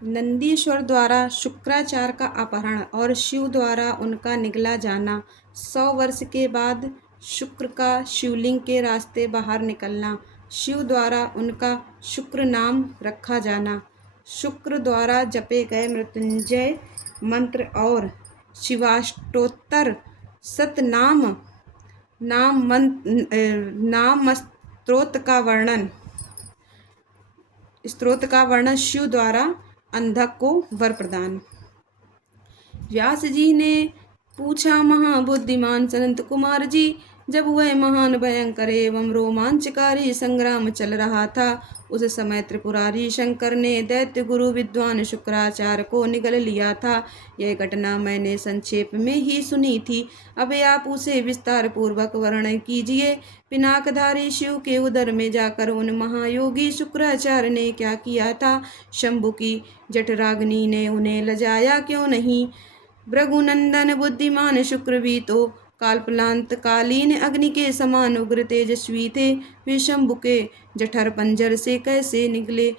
नंदीश्वर द्वारा शुक्राचार्य का अपहरण और शिव द्वारा उनका निगला जाना। 100 वर्ष के बाद शुक्र का शिवलिंग के रास्ते बाहर निकलना। शिव द्वारा उनका शुक्र नाम रखा जाना। शुक्र द्वारा जपे गए मृत्युंजय मंत्र और शिवाष्टोत्तर सतनाम नाम स्तोत्र का वर्णन। शिव द्वारा अंधक को वर प्रदान। व्यास जी ने पूछा, महाबुद्धिमान सनत कुमार जी, जब वह महान भयंकर एवं रोमांचकारी संग्राम चल रहा था, उस समय त्रिपुरारी शंकर ने दैत्य गुरु विद्वान शुक्राचार्य को निगल लिया था। यह घटना मैंने संक्षेप में ही सुनी थी, अब आप उसे विस्तार पूर्वक वर्णन कीजिए। पिनाकधारी शिव के उदर में जाकर उन महायोगी शुक्राचार्य ने क्या किया था? शंभु की जठराग्नि ने उन्हें लजाया क्यों नहीं? भृगुनंदन बुद्धिमान शुक्र भी तो कालपलांत कालीन अग्नि के समान उग्र तेजस्वी थे। वे शंभु के जठर पंजर से कैसे निकले?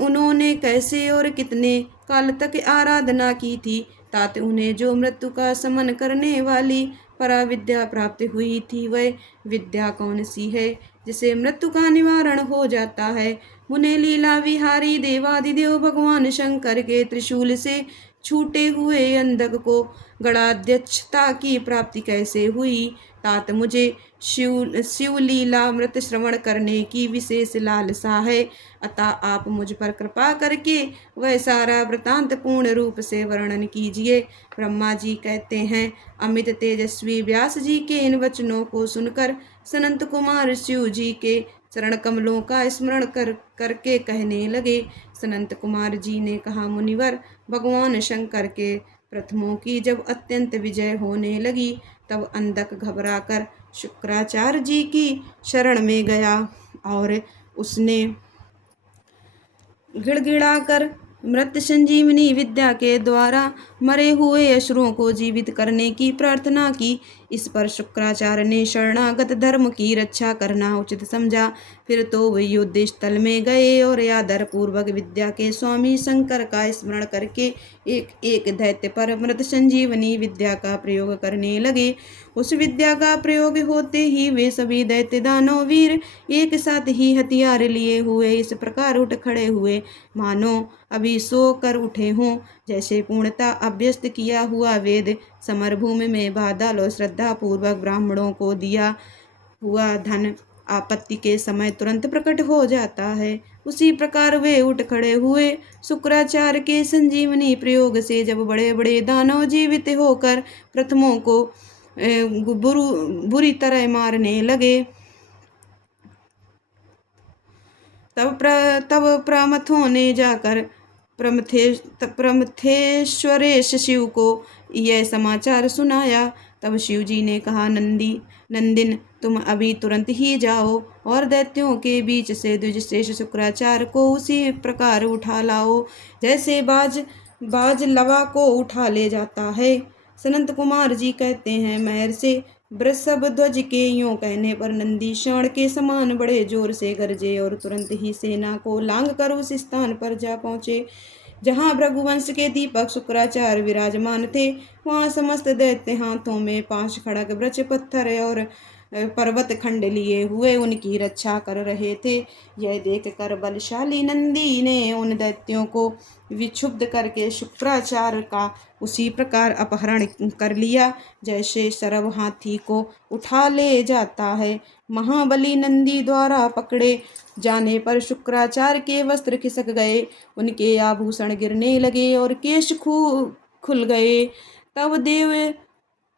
उन्होंने कैसे और कितने काल तक आराधना की थी? तात उन्हें जो मृत्यु का समन करने वाली पराविद्या प्राप्त हुई थी, वह विद्या कौन सी है जिसे मृत्यु का निवारण हो जाता है? मुने लीला विहारी देवादिदेव भगवान शंकर के त्रिशूल से छूटे हुए अंधक को गणाध्यक्षता की प्राप्ति कैसे हुई? तात मुझे शिव लीलामृत श्रवण करने की विशेष लालसा है, अतः आप मुझ पर कृपा करके वह सारा वृतांत पूर्ण रूप से वर्णन कीजिए। ब्रह्मा जी कहते हैं, अमित तेजस्वी व्यास जी के इन वचनों को सुनकर सनत कुमार शिव जी के चरण कमलों का स्मरण करके कहने लगे। सनत कुमार जी ने कहा, मुनिवर, भगवान शंकर के प्रथमों की जब अत्यंत विजय होने लगी, तब अंधक घबराकर शुक्राचार्य जी की शरण में गया और उसने गिड़गिड़ाकर मृत संजीवनी विद्या के द्वारा मरे हुए असुरों को जीवित करने की प्रार्थना की। इस पर शुक्राचार्य ने शरणागत धर्म की रक्षा करना उचित समझा। फिर तो वे युद्ध स्थल में गए और आदर पूर्वक विद्या के स्वामी शंकर का स्मरण करके एक एक दैत्य पर मृत संजीवनी विद्या का प्रयोग करने लगे। उस विद्या का प्रयोग होते ही वे सभी दैत्य दानव वीर एक साथ ही हथियार लिए हुए इस प्रकार उठ खड़े हुए, मानो अभी सो कर उठे हों। जैसे पूर्णता अभ्यस्त किया हुआ वेद समरभूमि में बादल और श्रद्धा पूर्वक ब्राह्मणों को दिया हुआ धन आपत्ति के समय तुरंत प्रकट हो जाता है, उसी प्रकार वे उठ खड़े हुए। शुक्राचार्य के संजीवनी प्रयोग से जब बड़े बड़े दानव जीवित होकर प्रथमों को बुरी तरह मारने लगे, तब प्रमथों ने जाकर प्रमथेश्वरेश शिव को यह समाचार सुनाया। तब शिव जी ने कहा, नंदिन, तुम अभी तुरंत ही जाओ और दैत्यों के बीच से द्विजश्रेष्ठ शुक्राचार्य को उसी प्रकार उठा लाओ जैसे बाज लवा को उठा ले जाता है। सनत कुमार जी कहते हैं, महर्षि वृषभ ध्वज के यूं कहने पर नंदी षाण के समान बड़े जोर से गरजे और तुरंत ही सेना को लांग कर उस स्थान पर जा पहुंचे जहां भृगुवंश के दीपक शुक्राचार्य विराजमान थे। वहां समस्त दैत्य हाथों में 5 खड़ग वृक्ष पत्थर और पर्वत खंड लिए हुए उनकी रक्षा कर रहे थे। यह देखकर बलशाली नंदी ने उन दैत्यों को विक्षुब्ध करके शुक्राचार्य का उसी प्रकार अपहरण कर लिया जैसे सरव हाथी को उठा ले जाता है। महाबली नंदी द्वारा पकड़े जाने पर शुक्राचार्य के वस्त्र खिसक गए, उनके आभूषण गिरने लगे और केश खुल गए। तब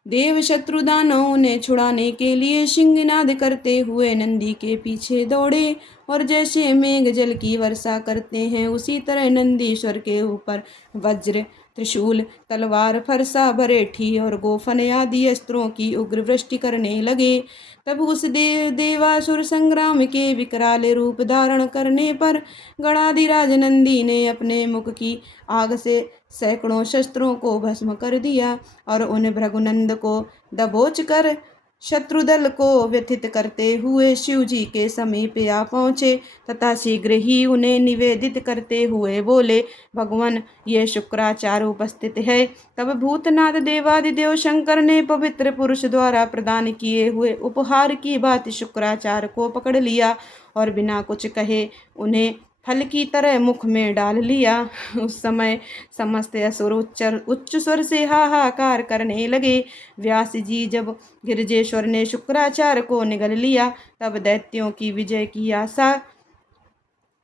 देव शत्रु दानव उन्हें छुड़ाने के लिए सिंहनाद करते हुए नंदी के पीछे दौड़े और जैसे मेघ जल की वर्षा करते हैं, उसी तरह नंदीश्वर के ऊपर वज्र, त्रिशूल, तलवार, फरसा, भरेठी और गोफन आदि अस्त्रों की उग्र वृष्टि करने लगे। तब उस देवासुर संग्राम के विकराल रूप धारण करने पर गणाधिराज नंदी ने अपने मुख की आग से सैकड़ों शस्त्रों को भस्म कर दिया और उन भृगुनंद को दबोच कर शत्रुदल को व्यथित करते हुए शिव जी के समीप आ पहुँचे तथा शीघ्र ही उन्हें निवेदित करते हुए बोले, भगवान, ये शुक्राचार्य उपस्थित है। तब भूतनाथ देवादिदेव शंकर ने पवित्र पुरुष द्वारा प्रदान किए हुए उपहार की बात शुक्राचार्य को पकड़ लिया और बिना कुछ कहे उन्हें फल की तरह मुख में डाल लिया। उस समय समस्त असुर उच्च स्वर से हाहाकार करने लगे। व्यास जी जब गिरजेश्वर ने शुक्राचार्य को निगल लिया तब दैत्यों की विजय की आशा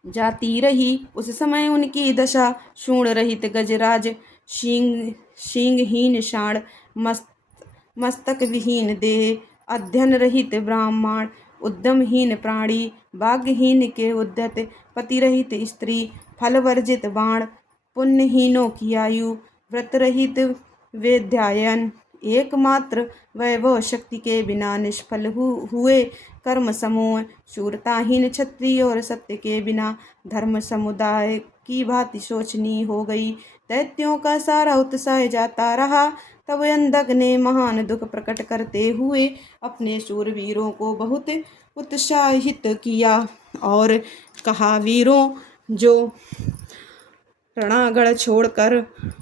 जाती रही। उस समय उनकी दशा शूण रहित गजराज, शींगहीन षाण, मस्तक विहीन देह, अध्ययन रहित ब्राह्मण, उद्यमहीन प्राणी, भाग्यहीन के उद्यत, पति रहित स्त्री, फल वर्जित बाण, पुण्यहीनों की आयु, व्रत रहित वेद्यायन, एकमात्र वैभव शक्ति के बिना निष्फल हुए कर्म समूह, शूरताहीन क्षत्रिय और सत्य के बिना धर्म समुदाय की भांति शोचनीय हो गई। दैत्यों का सारा उत्साह जाता रहा। तब अंधक ने महान दुख प्रकट करते हुए अपने शूरवीरों को बहुत उत्साहित किया और कहा, वीरों, जो रणागढ़ छोड़कर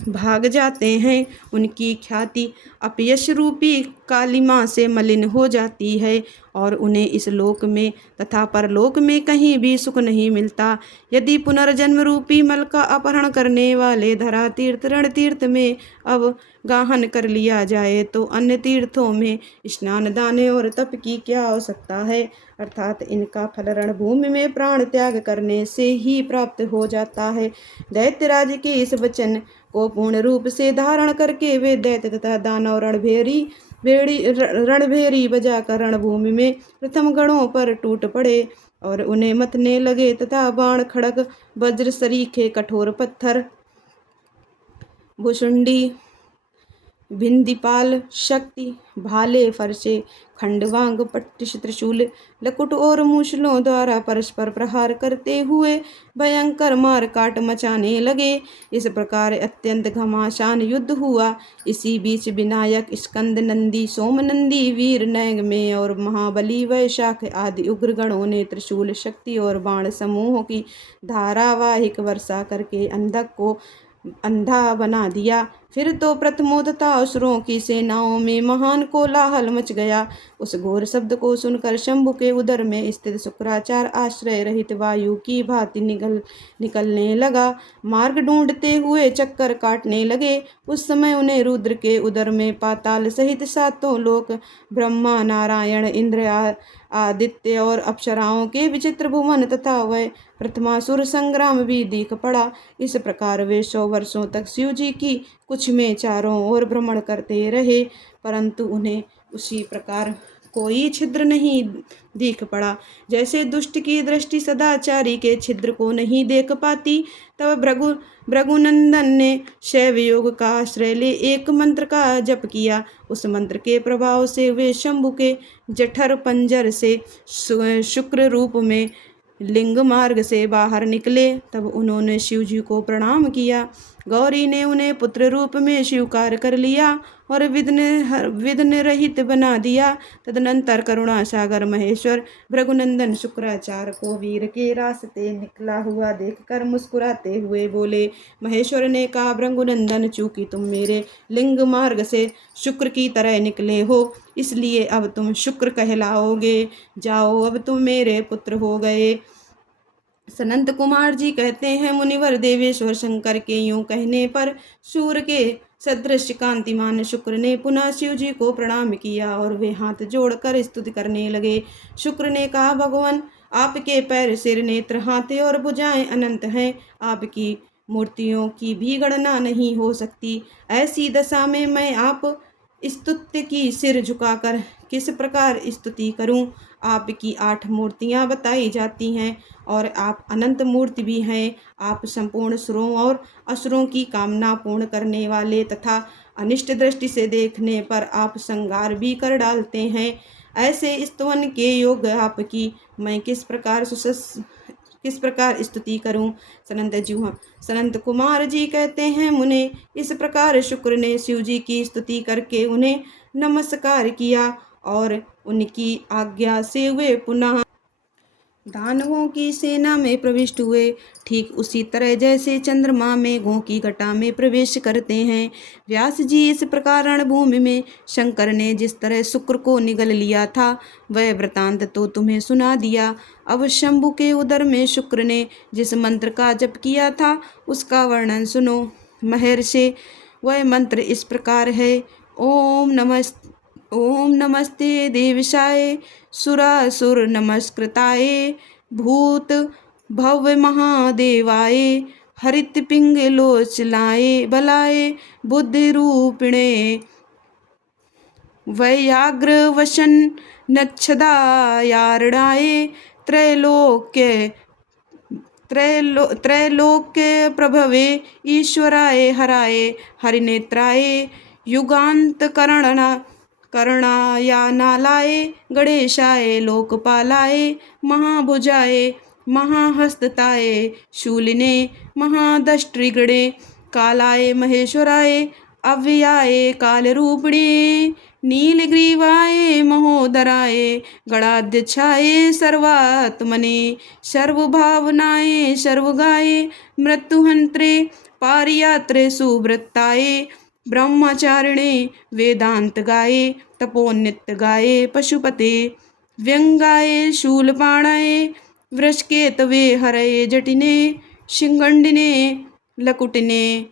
भाग जाते हैं उनकी ख्याति अपयश रूपी कालिमा से मलिन हो जाती है और उन्हें इस लोक में तथा परलोक में कहीं भी सुख नहीं मिलता। यदि पुनर्जन्म रूपी मल का अपहरण करने वाले धरा तीर्थ रण तीर्थ में अब गाहन कर लिया जाए तो अन्य तीर्थों में स्नान दान और तप की क्या आवश्यकता है, अर्थात इनका फल रणभूमि में प्राण त्याग करने से ही प्राप्त हो जाता है। दैत्यराज के इस वचन को पूर्ण रूप से धारण करके वे दैत्य तथा दानव रणभेरी बजाकर रणभूमि में प्रथम गणों पर टूट पड़े और उन्हें मथने लगे तथा बाण, खड़ग, वज्र, सरीखे, कठोर पत्थर, भुषुंडी, भिंदीपाल, शक्ति, भाले, फरसे, खंडवांग, पट्टिश, त्रिशूल, लकुट और मूसलों द्वारा परस्पर प्रहार करते हुए भयंकर मार काट मचाने लगे। इस प्रकार अत्यंत घमासान युद्ध हुआ। इसी बीच विनायक, स्कंद नंदी, सोमनंदी, वीर, नैगमेय और महाबली, वैशाख आदि उग्र गणों ने त्रिशूल, शक्ति और बाण समूहों की धारावाहिक वर्षा करके अंधक को अंधा बना दिया। फिर तो प्रथमों तथा असुरों की सेनाओं में महान कोलाहल मच गया। उस घोर शब्द को सुनकर शंभु के उदर में स्थित शुक्राचार्य आश्रय रहित वायु की भांति निकलने लगा। मार्ग ढूंढते हुए चक्कर काटने लगे। उस समय उन्हें रुद्र के उदर में पाताल सहित सातों लोक, ब्रह्मा, नारायण, इंद्र, आदित्य और अप्सराओं के विचित्र भुवन तथा वह प्रथमासुर संग्राम भी दिख पड़ा। इस प्रकार वे 100 वर्षों तक शिव जी की कुछ में चारों ओर भ्रमण करते रहे, परंतु उन्हें उसी प्रकार कोई छिद्र नहीं दिख पड़ा जैसे दुष्ट की दृष्टि सदाचारी के छिद्र को नहीं देख पाती। तब भृगुनंदन ने शैव योग का आश्रय ले एक मंत्र का जप किया। उस मंत्र के प्रभाव से वे शंभु के जठर पंजर से शुक्र रूप में लिंग मार्ग से बाहर निकले। तब उन्होंने शिव जी को प्रणाम किया। गौरी ने उन्हें पुत्र रूप में स्वीकार कर लिया और विघ्न रहित बना दिया। तदनंतर करुणा सागर महेश्वर भृगुनंदन शुक्राचार्य को वीर के रास्ते निकला हुआ देखकर मुस्कुराते हुए बोले। महेश्वर ने कहा, भृगुनंदन, चूंकि तुम मेरे लिंग मार्ग से शुक्र की तरह निकले हो, इसलिए अब तुम शुक्र कहलाओगे। जाओ, अब तुम मेरे पुत्र हो गए। सनंत कुमार जी कहते हैं, मुनिवर देवेश्वर शंकर के यूं कहने पर सूर्य के सदृश कांतिमान शुक्र ने पुनः शिव जी को प्रणाम किया और वे हाथ जोड़कर स्तुति करने लगे। शुक्र ने कहा, भगवान, आपके पैर, सिर, नेत्र, हाथ और भुजाएं अनंत हैं। आपकी मूर्तियों की भी गणना नहीं हो सकती। ऐसी दशा में मैं आप स्तुत्य की सिर झुकाकर किस प्रकार स्तुति करूं? आपकी 8 मूर्तियां बताई जाती हैं और आप अनंत मूर्ति भी हैं। आप संपूर्ण सुरों और असुरों की कामना पूर्ण करने वाले तथा अनिष्ट दृष्टि से देखने पर आप संगार भी कर डालते हैं। ऐसे स्तवन के योग आपकी मैं किस प्रकार स्तुति करूं? सनंत कुमार जी कहते हैं, मुने, इस प्रकार शुक्र ने शिव जी की स्तुति करके उन्हें नमस्कार किया और उनकी आज्ञा से वे पुनः दानवों की सेना में प्रविष्ट हुए। ठीक उसी तरह जैसे चंद्रमा मेघों की घटा में प्रवेश करते हैं। व्यास जी, इस प्रकार रणभूमि में शंकर ने जिस तरह शुक्र को निगल लिया था वह वृतांत तो तुम्हें सुना दिया। अब शंभु के उदर में शुक्र ने जिस मंत्र का जप किया था उसका वर्णन सुनो। महर्षि, वह मंत्र इस प्रकार है। ओम नमस्ते देवशाय सुरासुर नमस्कृताय भूत भव्य महादेवाय हरित पिंगलोचलाय बलाय बुद्धि रूपिणे वैयाग्र वशन नच्छदायारणाय त्रैलोक्य प्रभवे ईश्वराय हराय हरिनेत्राय युगांत करणायानालाय गणेशाय लोकपालाय महाभुजाय महाहस्तताय शूलिने महादष्ट्रिगणे कालाय महेश्वराय अव्ययाय कालरूपिणे नीलग्रीवाय महोदराय गणाध्यक्षाय सर्वात्मने सर्वभावनाय सर्वगाय मृत्युहंत्रे पारियात्रे सुवृत्ताय ब्रह्मचारिणे वेदांत गाये तपोनित्य गाये पशुपते व्यंगाय शूलपाणाय वृषकेतवे हरये जटिने शिंगंडिने लकुटिने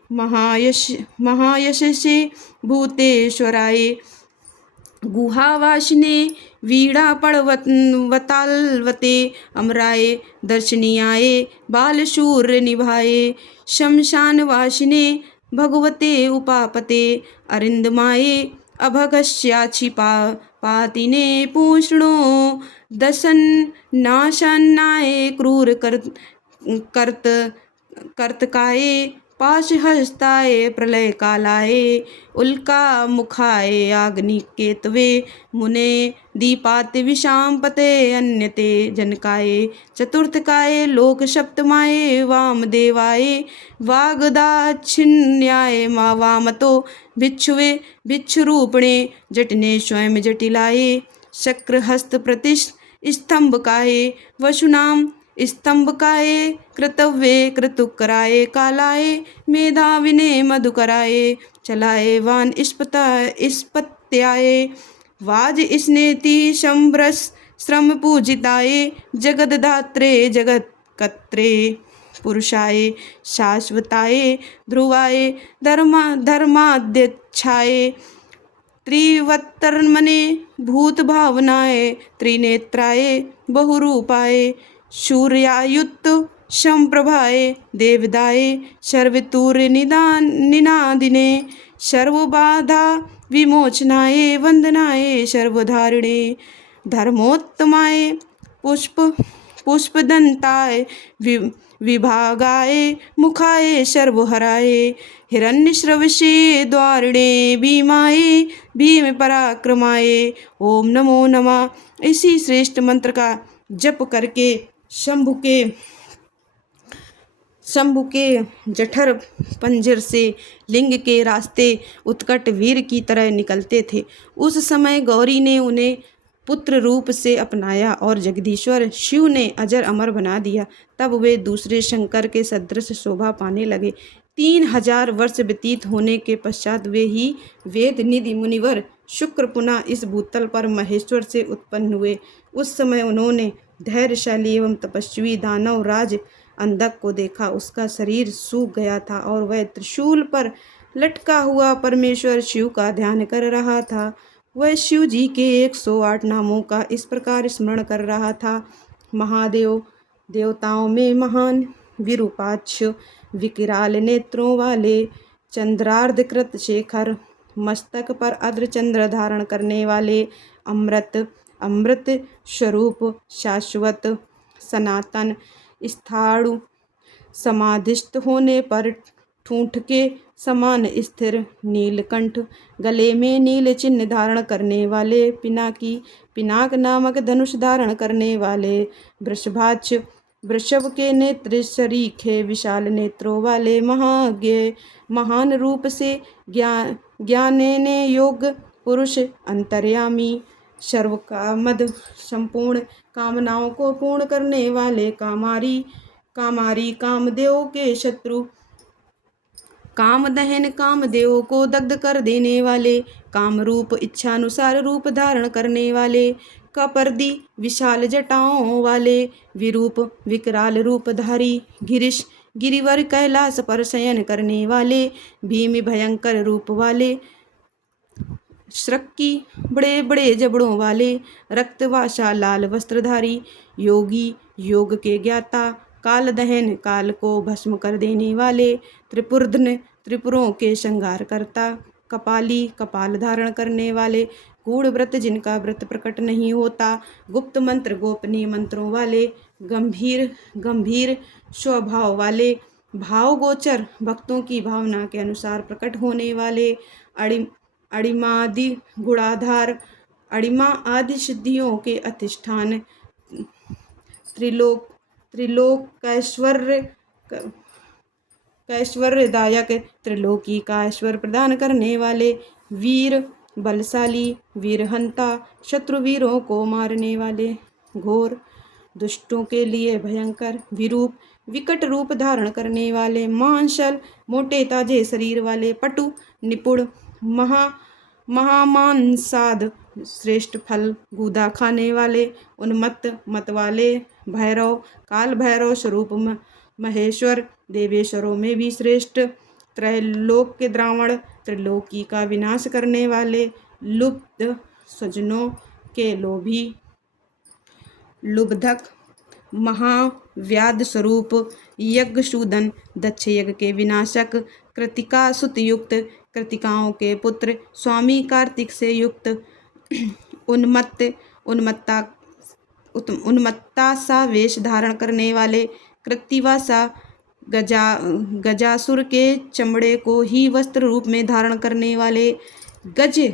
महायशसे भूतेश्वराय गुहावासिने वीणापड़वतालवते अमराय दर्शनीयाय बालशूर निभाय शमशानवासिने भगवते उपापते अरिंदमाये अभगस्याछि पातिने पूष्णो दशन नाशन्नाय क्रूर कर्तकाय पाशहस्ताय प्रलय कालाय उल्का मुखाय अग्निकेतवे मुने दीपाति विशांपते अन्यते जनकाय चतुर्थकाय लोक सप्तमाय वामदेवाय वागदाच्छिन्याय वामतो भिक्षुवे भिक्षुरूपिणे जटिने स्वयं जटिलाय शक्रहस्त प्रतिस्तंभकाय वशुनाम स्तंभकाय कृतव्ये कृतुकराय कालाय मेधाविने मधुकराय चलाय वान स्पत्याय वाज स्नेति शंभ्रस श्रम पूजिताय जगदधात्रे जगत्कर्त्रे पुरुषाय शाश्वताय ध्रुवाय धर्माध्यक्षाय त्रिवत्तरमने भूतभावनाय त्रिनेत्राय बहुरूपाय सूर्यायुक्त संप्रभाय देवदाय सर्वतूर्य निनादिने सर्वबाधा विमोचनाय वंदनाय सर्वधारिणे धर्मोत्तमाय पुष्पदंताय विभागाय मुखाय सर्वहराय हिरण्यश्रवसे द्वारिणे भीमाय भीम पराक्रमाय ओम नमो नमः। इसी श्रेष्ठ मंत्र का जप करके शंभु के जठर पंजर से लिंग के रास्ते उत्कट वीर की तरह निकलते थे। उस समय गौरी ने उन्हें पुत्र रूप से अपनाया और जगदीश्वर शिव ने अजर अमर बना दिया। तब वे दूसरे शंकर के सदृश शोभा पाने लगे। 3000 वर्ष व्यतीत होने के पश्चात वे ही वेद निधि मुनिवर शुक्र पुनः इस भूतल पर महेश्वर से उत्पन्न हुए। उस समय उन्होंने धैर्यशाली एवं तपस्वी दानव राज अंधक को देखा। उसका शरीर सूख गया था और वह त्रिशूल पर लटका हुआ परमेश्वर शिव का ध्यान कर रहा था। वह शिव जी के 108 नामों का इस प्रकार स्मरण कर रहा था। महादेव, देवताओं में महान, विरूपाक्ष, विकराल नेत्रों वाले, चंद्रार्धकृत शेखर, मस्तक पर अर्धचंद्र धारण करने वाले, अमृत स्वरूप, शाश्वत, सनातन, स्थाणु, समाधिस्थ होने पर ठूंठ के समान स्थिर, नीलकंठ, गले में नील चिन्ह धारण करने वाले, पिनाक नामक धनुष धारण करने वाले, वृषभाक्ष, वृषभ के नेत्र शरीखे विशाल नेत्रों वाले, महाज्ञ, महान रूप से ज्ञानेने योग पुरुष, अंतर्यामी, सर्व कामद संपूर्ण, कामनाओं को पूर्ण करने वाले, कामारी कामारी कामदेव के शत्रु, काम दहन कामदेव को दग्ध कर देने वाले, काम रूप इच्छानुसार रूप धारण करने वाले, कपर्दी विशाल जटाओं वाले, विरूप विकराल रूपधारी, गिरीश गिरिवर कैलाश पर शयन करने वाले, भीम भयंकर रूप वाले, श्रक्की बड़े बड़े जबड़ों वाले, रक्तवासा लाल वस्त्रधारी, योगी योग के ज्ञाता, काल दहन काल को भस्म कर देने वाले, त्रिपुरधन त्रिपुरों के श्रृंगार करता, कपाली कपाल धारण करने वाले, गूढ़ व्रत जिनका व्रत प्रकट नहीं होता, गुप्त मंत्र गोपनीय मंत्रों वाले, गंभीर गंभीर स्वभाव वाले, भाव गोचर भक्तों की भावना के अनुसार प्रकट होने वाले, अड़िमादि गुणाधार, अड़िमा आदि सिद्धियों के अधिष्ठान, त्रिलोकैश्वर्य कैश्वर्यदायक, त्रिलोकी का ऐश्वर्य प्रदान करने वाले, वीर बलशाली, वीरहंता, शत्रुवीरों को मारने वाले, घोर दुष्टों के लिए भयंकर, विरूप विकट रूप धारण करने वाले, मांसल मोटे ताजे शरीर वाले, पटु निपुण, महामानसाद श्रेष्ठ फल गूदा खाने वाले, उन्मत्त मत वाले, भैरव काल भैरव स्वरूप महेश्वर, देवेश्वरों में भी श्रेष्ठ, त्रैलोक के द्रावण, त्रिलोकी का विनाश करने वाले, लुब्ध सज्जनों के लोभी, लुब्धक महाव्याध स्वरूप, यज्ञ शूदन दक्ष यज्ञ के विनाशक, कृतिका सुतयुक्त, कृतिकाओं के पुत्र, स्वामी कार्तिक से युक्त, उन्मत्ता सा वेश धारण करने वाले, कृत्तिवासा गजासुर के चमड़े को ही वस्त्र रूप में धारण करने वाले, गज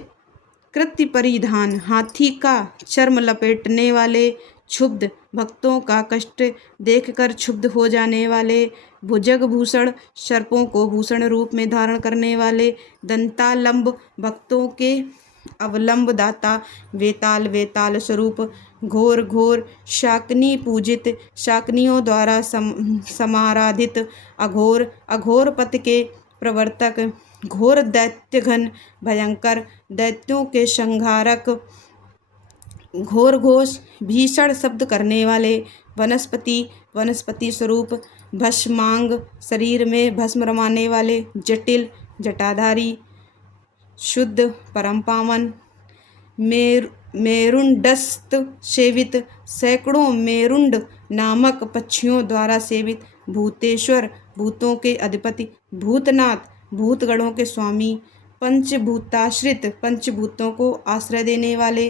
कृत्य परिधान, हाथी का चर्म लपेटने वाले, क्षुब्ध भक्तों का कष्ट देखकर क्षुब्ध हो जाने वाले, भुजग भूषण सर्पों को भूषण रूप में धारण करने वाले, दंतालंब भक्तों के अवलंब दाता, वेताल वेताल स्वरूप, घोर घोर शाकनी पूजित, शाकनियों द्वारा समाराधित, अघोर अघोर पथ के प्रवर्तक, घोर दैत्य घन भयंकर, दैत्यों के संहारक, घोर घोष भीषण शब्द करने वाले, वनस्पति वनस्पति स्वरूप, भस्मांग शरीर में भस्म रमाने वाले, जटिल जटाधारी, शुद्ध परम पावन, मेरुंडस्त सेवित, सैकड़ों मेरुंड नामक पक्षियों द्वारा सेवित, भूतेश्वर भूतों के अधिपति, भूतनाथ भूतगणों के स्वामी, पंचभूताश्रित पंचभूतों को आश्रय देने वाले,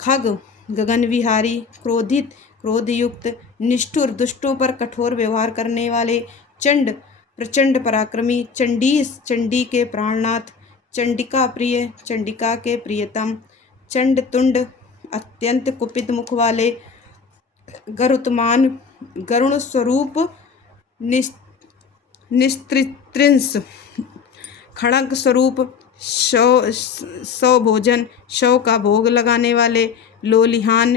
खग गगन विहारी, क्रोधित क्रोधयुक्त, निष्ठुर दुष्टों पर कठोर व्यवहार करने वाले, चंड प्रचंड पराक्रमी, चंडीस चंडी के प्राणनाथ, चंडिका प्रिय चंडिका के प्रियतम, चंड तुंड अत्यंत कुपित मुख वाले, गरुत्मान गरुण स्वरूप, निस्त्रिंस खड़ग स्वरूप, सौ भोजन शव का भोग लगाने वाले, लोलिहान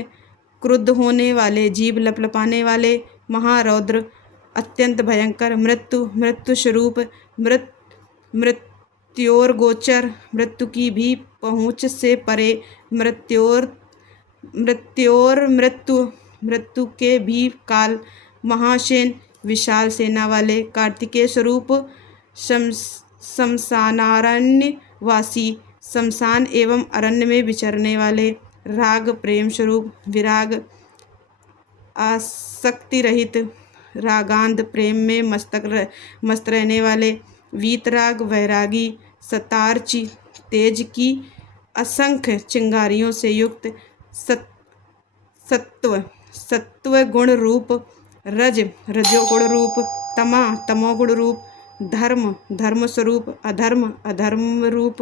क्रुद्ध होने वाले, जीभ लपलपाने वाले, महारौद्र अत्यंत भयंकर, मृत्यु स्वरूप, मृत्योर गोचर, मृत्यु की भी पहुँच से परे, मृत्यु के भी काल, महासेन विशाल सेना वाले, कार्तिकेय स्वरूप, शमशानारण्य वासी, शमशान एवं अरण्य में विचरने वाले, राग प्रेम स्वरूप, विराग आसक्ति रहित, रागांध प्रेम में मस्त रहने वाले, वीतराग वैरागी, सतारची तेज की असंख्य चिंगारियों से युक्त, सत्व गुण रूप, रजोगुण रूप, तमोगुण रूप, धर्म स्वरूप, अधर्म रूप,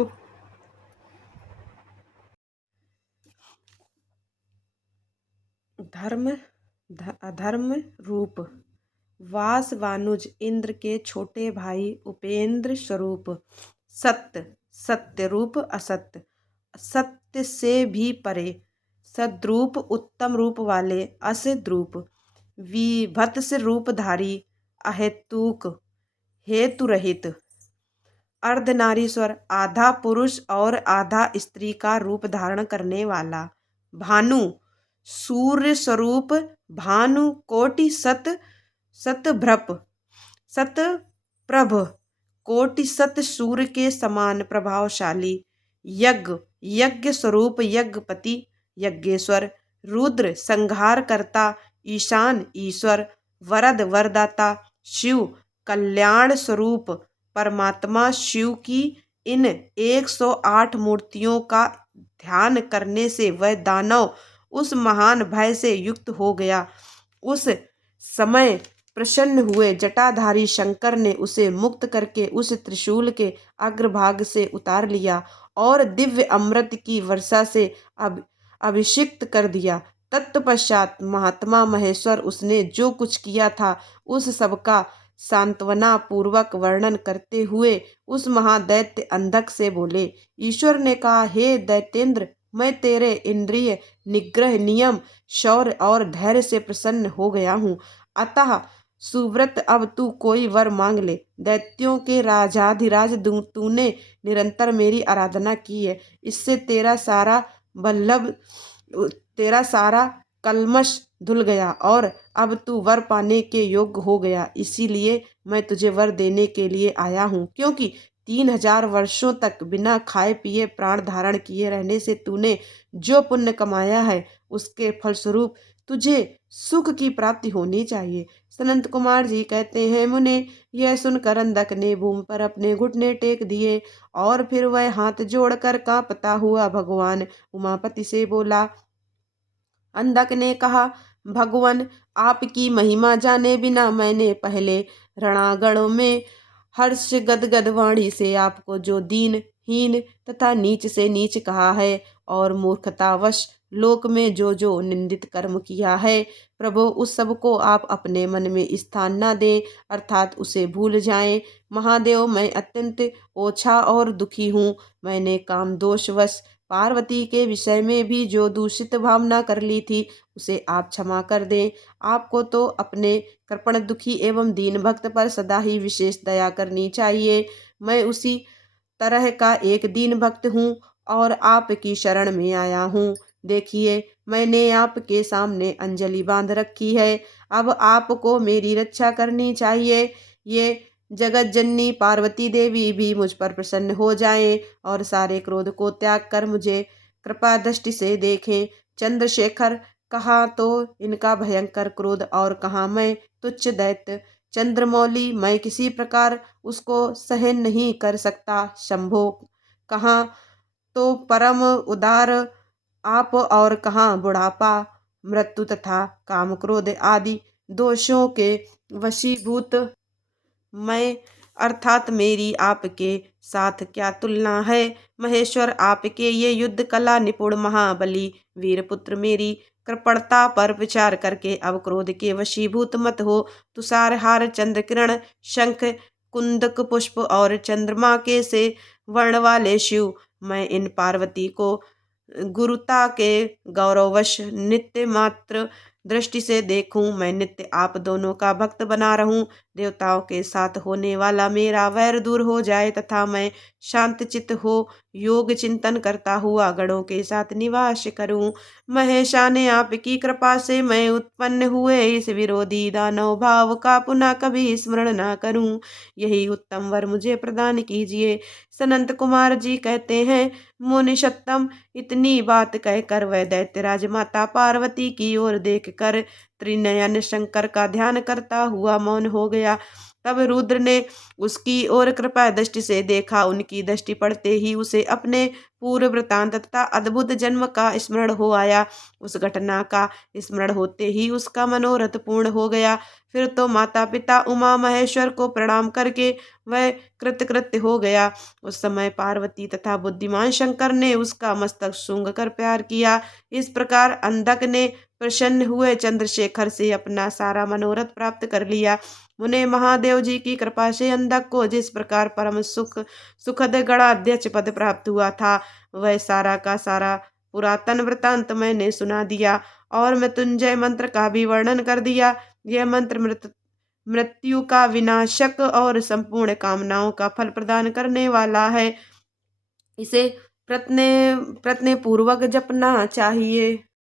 अधर्म रूप, वास वानुज इंद्र के छोटे भाई, उपेंद्र स्वरूप, सत्य रूप, असत्य सत्य से भी परे, सद्रूप उत्तम रूप वाले, असद्रूप विभत्स रूपधारी, अहेतुक हेतु रहित, अर्धनारीश्वर आधा पुरुष और आधा स्त्री का रूप धारण करने वाला, भानु सूर्य स्वरूप, भानु कोटि सतभ्रप सतप्रभ, कोटि सत सूर्य के समान प्रभावशाली, यज्ञ यज्ञ स्वरूप, यज्ञपति यज्ञेश्वर, रुद्र संहार करता, ईशान ईश्वर, वरद वरदाता, शिव कल्याण स्वरूप परमात्मा। शिव की इन 108 मूर्तियों का ध्यान करने से वह दानव उस महान भय से युक्त हो गया। उस समय प्रसन्न हुए जटाधारी शंकर ने उसे मुक्त करके उस त्रिशूल के अग्रभाग से उतार लिया और दिव्य अमृत की वर्षा से अभिषिक्त कर दिया। तत्पश्चात महात्मा महेश्वर उसने जो कुछ किया था उस सबका सांत्वना पूर्वक वर्णन करते हुए उस महादैत्य अंधक से बोले। ईश्वर ने कहा, हे दैत्येंद्र, मैं तेरे इंद्रिय निग्रह, नियम, शौर्य और धैर्य से प्रसन्न हो गया हूँ। अतः सुव्रत, अब तू कोई वर मांग ले। दैत्यों के राजाधिराज तूने निरंतर मेरी आराधना की है, इससे तेरा सारा कल्मश धुल गया और अब तू वर पाने के योग्य हो गया। इसीलिए मैं तुझे वर देने के लिए आया हूँ, क्योंकि 3000 वर्षों तक बिना खाए पिए प्राण धारण किए रहने से तूने जो पुण्य कमाया है उसके फलस्वरूप तुझे सुख की प्राप्ति होनी चाहिए। सनंत कुमार जी कहते हैं, मुने यह सुनकर अंधक ने भूमि पर अपने घुटने टेक दिए और फिर वह हाथ जोड़कर कांपता हुआ भगवान उमापति से बोला। अंधक ने कहा, भगवान, आपकी महिमा जाने बिना मैंने पहले रणांगणों में हर्ष गदगद वाणी से आपको जो दीन हीन तथा नीच से नीच कहा है और मूर्खतावश लोक में जो जो निंदित कर्म किया है, प्रभु उस सब को आप अपने मन में स्थान न दें, अर्थात उसे भूल जाएं। महादेव, मैं अत्यंत ओछा और दुखी हूँ। मैंने काम दोषवश पार्वती के विषय में भी जो दूषित भावना कर ली थी उसे आप क्षमा कर दें। आपको तो अपने कृपण दुखी एवं दीन भक्त पर सदा ही विशेष दया करनी चाहिए। मैं उसी तरह का एक दीन भक्त हूँ और आपकी शरण में आया हूँ। देखिए, मैंने आपके सामने अंजलि बांध रखी है। अब आपको मेरी रक्षा करनी चाहिए। ये जगत जननी पार्वती देवी भी मुझ पर प्रसन्न हो जाएं और सारे क्रोध को त्याग कर मुझे कृपा दृष्टि से देखें। चंद्रशेखर, कहाँ तो इनका भयंकर क्रोध और कहाँ मैं तुच्छ दैत्य। चंद्रमौली, मैं किसी प्रकार उसको सहन नहीं कर सकता। शंभो, कहाँ तो परम उदार आप और कहाँ बुढ़ापा, मृत्यु तथा काम क्रोध आदि दोषों के वशीभूत मैं, अर्थात मेरी आपके साथ क्या तुलना है। महेश्वर, आपके ये युद्ध कला निपुण महाबली वीरपुत्र मेरी कृपणता पर विचार करके अब क्रोध के वशीभूत मत हो। तुषारहार, चंद्र किरण, शंख, कुंदक पुष्प और चंद्रमा के से वर्ण वाले शिव, मैं इन पार्वती को गुरुता के गौरववश नित्य मात्र दृष्टि से देखूं। मैं नित्य आप दोनों का भक्त बना रहूं। देवताओं के साथ होने वाला मेरा वैर दूर हो जाए तथा मैं शांत चित्त हो योग चिंतन करता हुआ गणों के साथ निवास करूं। महेशा ने आपकी कृपा से मैं उत्पन्न हुए इस विरोधी दानव भाव का पुनः कभी स्मरण न करूं। यही उत्तम वर मुझे प्रदान कीजिए। सनंत कुमार जी कहते हैं, मुनिषत्तम, इतनी बात कहकर वह दैत्यराज माता पार्वती की ओर देखकर त्रिनयन शंकर का ध्यान करता हुआ मौन हो गया। तब रुद्र ने उसकी ओर कृपा दृष्टि से देखा। उनकी दृष्टि पड़ते ही उसे अपने पूर्व वृतांत तथा अद्भुत जन्म का स्मरण हो आया। उस घटना का स्मरण होते ही उसका मनोरथ पूर्ण हो गया। फिर तो माता पिता उमा महेश्वर को प्रणाम करके वह कृतकृत्य हो गया। उस समय पार्वती तथा बुद्धिमान शंकर ने उसका मस्तक सूंघ कर प्यार किया। इस प्रकार अंधक ने प्रसन्न हुए चंद्रशेखर से अपना सारा मनोरथ प्राप्त कर लिया। उन्हें महादेव जी की कृपा से अंधक को जिस प्रकार परम सुखद गणाध्यक्ष पद प्राप्त हुआ था, वह सारा का सारा पुरातन वृतांत मैंने सुना दिया और मृत्युंजय मंत्र का भी वर्णन कर दिया। यह मंत्र मृत्यु का विनाशक और संपूर्ण कामनाओं का फल प्रदान करने वाला है। इसे प्रत्यय पूर्वक जपना चाहिए।